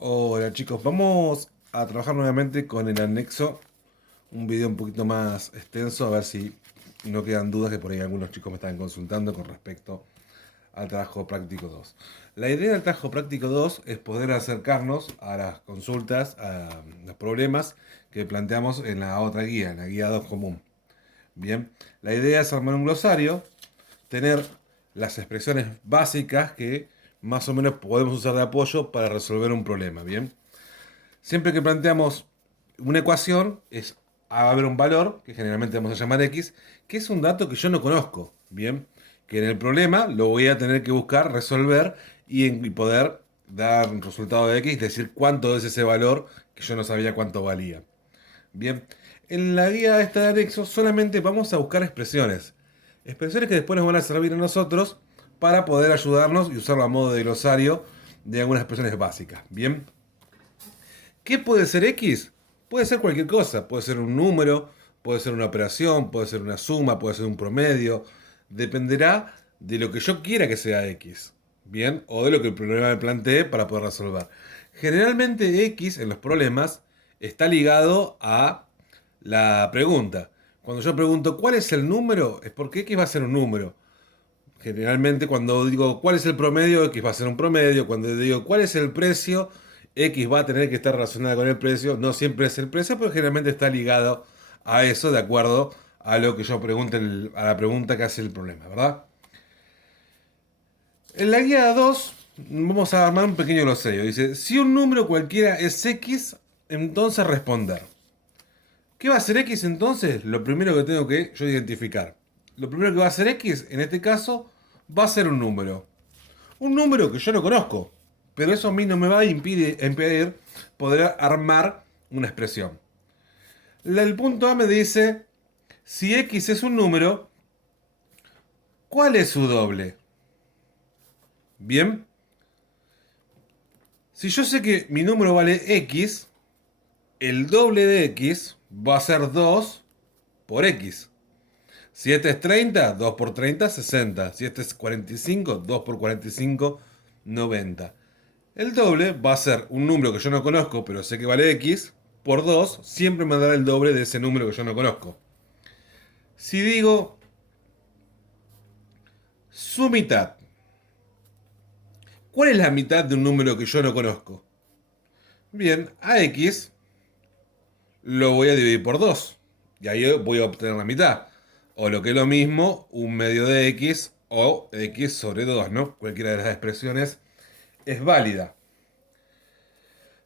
Hola chicos, vamos a trabajar nuevamente con el anexo, un video un poquito más extenso, a ver si no quedan dudas que por ahí algunos chicos me están consultando con respecto al trabajo práctico 2. La idea del trabajo práctico 2 es poder acercarnos a las consultas, a los problemas que planteamos en la otra guía, en la guía 2 común. Bien, la idea es armar un glosario, tener las expresiones básicas que más o menos podemos usar de apoyo para resolver un problema, ¿bien? Siempre que planteamos una ecuación, va a haber un valor, que generalmente vamos a llamar x, que es un dato que yo no conozco, ¿bien? Que en el problema lo voy a tener que buscar, resolver y poder dar un resultado de x, decir cuánto es ese valor que yo no sabía cuánto valía. Bien, en la guía esta de anexo solamente vamos a buscar expresiones. Expresiones que después nos van a servir a nosotros para poder ayudarnos y usarlo a modo de glosario de algunas expresiones básicas. Bien. ¿Qué puede ser X? Puede ser cualquier cosa, puede ser un número, puede ser una operación, puede ser una suma, puede ser un promedio. Dependerá de lo que yo quiera que sea X. Bien, o de lo que el problema me plantee para poder resolver. Generalmente X en los problemas está ligado a la pregunta. Cuando yo pregunto cuál es el número, es porque X va a ser un número. Generalmente cuando digo cuál es el promedio, X va a ser un promedio. Cuando digo cuál es el precio, X va a tener que estar relacionada con el precio. No siempre es el precio, pero generalmente está ligado a eso de acuerdo a lo que yo pregunte, a la pregunta que hace el problema, ¿verdad? En la guía 2 vamos a armar un pequeño glosario. Dice, si un número cualquiera es X, entonces responder. ¿Qué va a ser X entonces? Lo primero que tengo que yo identificar. Lo primero que va a ser X, en este caso, va a ser un número. Un número que yo no conozco, pero eso a mí no me va a impedir poder armar una expresión. El punto A me dice, si X es un número, ¿cuál es su doble? Bien, si yo sé que mi número vale X, el doble de X va a ser 2 por X. Si este es 30, 2 por 30, 60. Si este es 45, 2 por 45, 90. El doble va a ser un número que yo no conozco, pero sé que vale X, por 2, siempre me dará el doble de ese número que yo no conozco. Si digo su mitad, ¿cuál es la mitad de un número que yo no conozco? Bien, a X lo voy a dividir por 2. Y ahí voy a obtener la mitad. O lo que es lo mismo, un medio de X o X sobre 2, ¿no? Cualquiera de las expresiones es válida.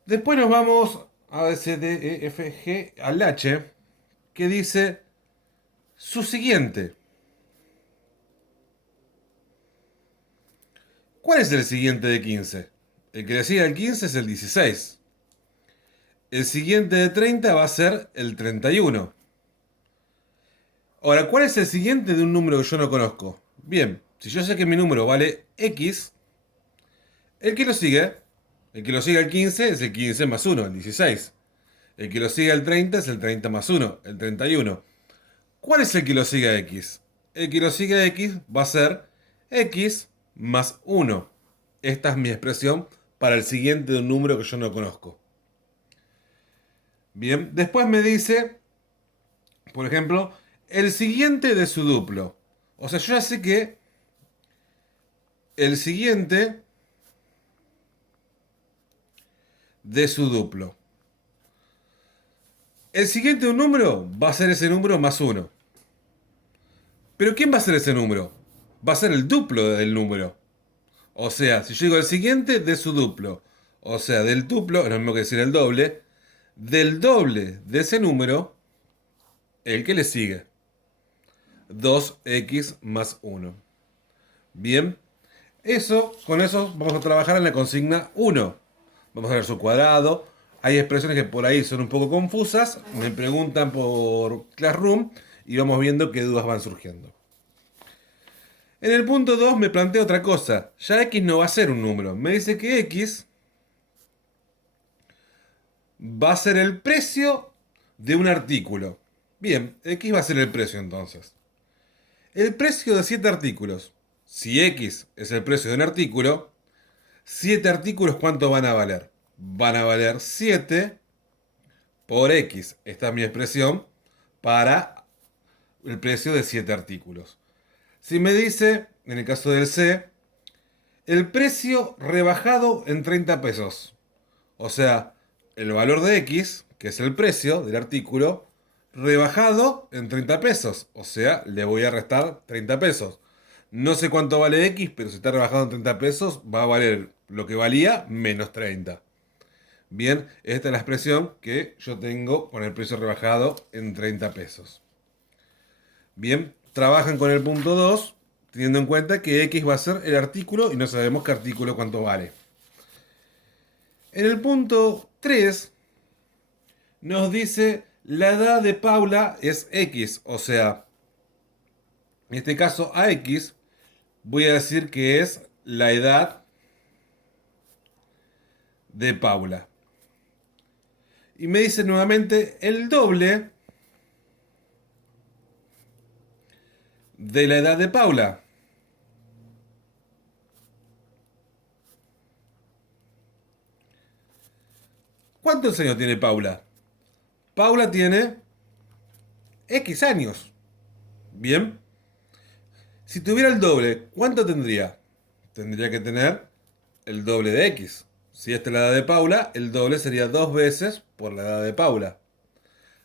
Después nos vamos a B, C, D, E, F, G al H, que dice su siguiente. ¿Cuál es el siguiente de 15? El que le sigue al 15 es el 16. El siguiente de 30 va a ser el 31. Ahora, ¿cuál es el siguiente de un número que yo no conozco? Bien, si yo sé que mi número vale X, el que lo sigue, el que lo sigue al 15 es el 15 más 1, el 16. El que lo sigue al 30 es el 30 más 1, el 31. ¿Cuál es el que lo sigue a X? El que lo sigue a X va a ser X más 1. Esta es mi expresión para el siguiente de un número que yo no conozco. Bien, después me dice, por ejemplo, el siguiente de su duplo. O sea, yo ya sé que el siguiente de su duplo. El siguiente de un número va a ser ese número más 1. Pero ¿quién va a ser ese número? Va a ser el duplo del número. O sea, si yo digo el siguiente de su duplo, o sea, del duplo, es lo mismo que decir el doble, del doble de ese número, el que le sigue. 2x más 1. Bien, con eso vamos a trabajar en la consigna 1. Vamos a ver su cuadrado. Hay expresiones que por ahí son un poco confusas. Me preguntan por Classroom y vamos viendo qué dudas van surgiendo. En el punto 2 me plantea otra cosa. Ya x no va a ser un número. Me dice que x va a ser el precio de un artículo. Bien, X va a ser el precio entonces. El precio de 7 artículos. Si X es el precio de un artículo, 7 artículos ¿cuánto van a valer? van a valer 7 por X. Esta es mi expresión para el precio de 7 artículos. Si me dice, en el caso del C, el precio rebajado en 30 pesos. O sea, el valor de X, que es el precio del artículo, rebajado en 30 pesos. O sea, le voy a restar 30 pesos. No sé cuánto vale X, pero si está rebajado en 30 pesos, va a valer lo que valía menos 30. Bien, esta es la expresión que yo tengo con el precio rebajado en 30 pesos. Bien, trabajan con el punto 2, teniendo en cuenta que X va a ser el artículo y no sabemos qué artículo cuánto vale. En el punto 3 nos dice la edad de Paula es X, o sea, en este caso a X voy a decir que es la edad de Paula. Y me dice nuevamente el doble de la edad de Paula. ¿Cuántos años tiene Paula? Paula tiene X años. Bien. Si tuviera el doble, ¿cuánto tendría? Tendría que tener el doble de X. Si esta es la edad de Paula, el doble sería 2 veces por la edad de Paula.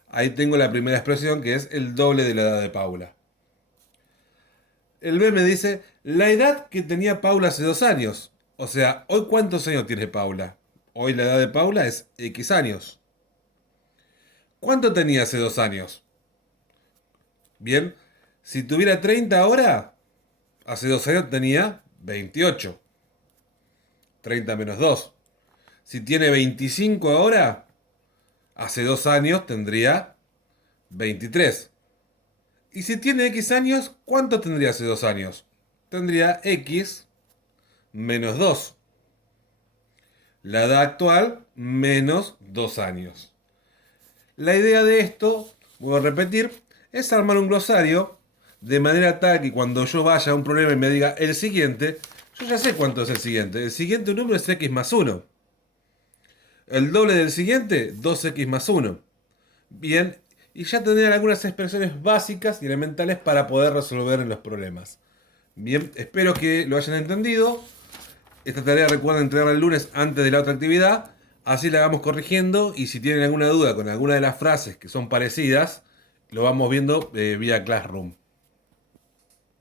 Ahí tengo la primera expresión que es el doble de la edad de Paula. El B me dice la edad que tenía Paula hace 2 años. O sea, ¿hoy cuántos años tiene Paula? Hoy la edad de Paula es X años. ¿Cuánto tenía hace 2 años? Bien, si tuviera 30 ahora, hace 2 años tenía 28. 30 menos 2. Si tiene 25 ahora, hace 2 años tendría 23. Y si tiene X años, ¿cuánto tendría hace 2 años? Tendría X menos 2. La edad actual menos 2 años. La idea de esto, voy a repetir, es armar un glosario de manera tal que cuando yo vaya a un problema y me diga el siguiente, yo ya sé cuánto es el siguiente. El siguiente número es X más 1. El doble del siguiente, 2X más 1. Bien, y ya tendrían algunas expresiones básicas y elementales para poder resolver los problemas. Bien, espero que lo hayan entendido. Esta tarea recuerden entregarla el lunes antes de la otra actividad. Así la vamos corrigiendo y si tienen alguna duda con alguna de las frases que son parecidas, lo vamos viendo vía Classroom.